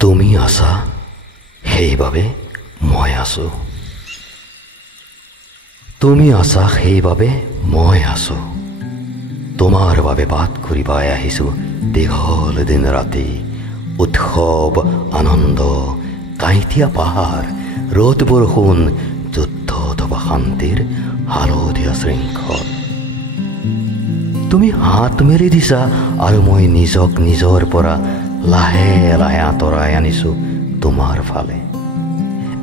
তুমি আছা, সেইবাবে মই আছো। তুমি আছা, সেইবাবে মই আছো। তোমাৰ বাবে বাট ঘূৰিবাই আহিছো দীঘল দিন ৰাতি। উৎসৱ, আনন্দ, কাঁইটীয়া পাহাৰ, ৰ'দ বৰষুণ, যুদ্ধ অথবা শান্তিৰ হালধীয়া শৃংখল। তুমি হাত মেলি দিছা আৰু মই নিজক নিজৰ পৰা লাহে লাহে আঁতৰাই আনিছো তোমাৰ ফালে।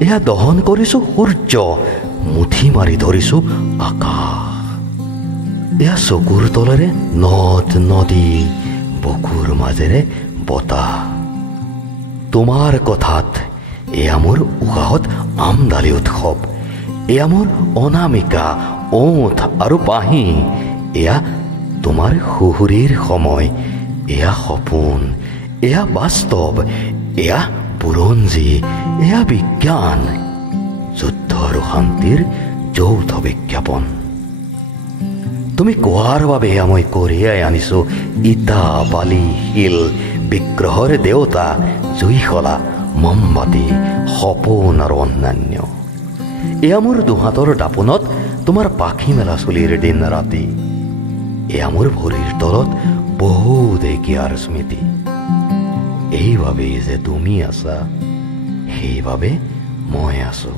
এয়া দহন কৰিছো সূৰ্য, মুঠি মাৰি ধৰিছো আকাশ। এয়া চকুৰ তলেৰে নদ নদী, বুকুৰ মাজেৰে বতাহ। তোমাৰ কথাত এয়া মোৰ উশাহত আমদালি উৎসৱ। এয়া মোৰ অনামিকা, ওঠ আৰু পাহি। এয়া তোমাৰ সুহুৰিৰ সময়। এয়া সপোন, এয়া বাস্তৱ, এয়া বুৰঞ্জী, এয়া বিজ্ঞান। যুদ্ধ আৰু শান্তিৰ যৌথ বিজ্ঞাপন। তুমি কোৱাৰ বাবে এয়া মই কঢ়িয়াই আনিছো ইটা, বালি, শিল, বিগ্ৰহৰ দেউতা, জুইশলা, মমবাতি, সপোন আৰু অন্যান্য। এয়া মোৰ দুহাতৰ দাপোনত তোমাৰ পাখি মেলা চুলিৰ দিন ৰাতি। এয়া মোৰ ভৰিৰ তলত বহু দেকীয়াৰ স্মৃতি। এইবাবেই যে তুমি আছা, সেইবাবে মই আছো।